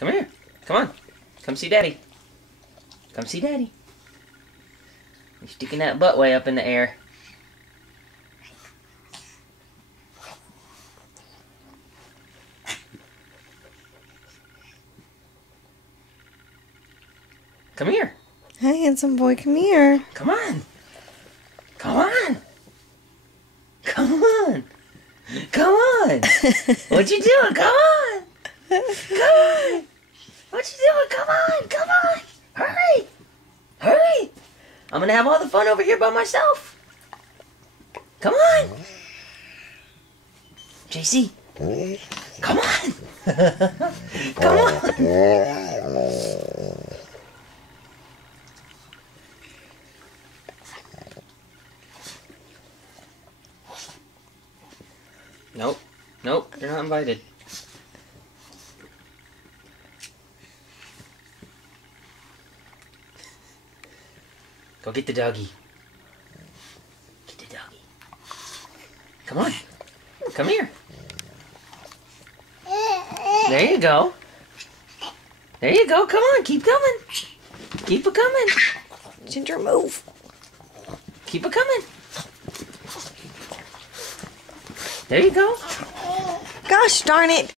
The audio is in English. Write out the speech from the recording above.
Come here. Come on. Come see Daddy. Come see Daddy. You're sticking that butt way up in the air. Come here. Hi, handsome boy, come here. Come on. Come on. Come on. Come on. What you doing? Come on. Come on. What you doing? Come on. Come on. Hurry. Hurry. I'm going to have all the fun over here by myself. Come on. JC. Come on. Come on. Nope. Nope. You're not invited. Go get the doggy. Get the doggy. Come on. Come here. There you go. There you go. Come on. Keep coming. Keep it coming. Ginger, move. Keep it coming. There you go. Gosh darn it.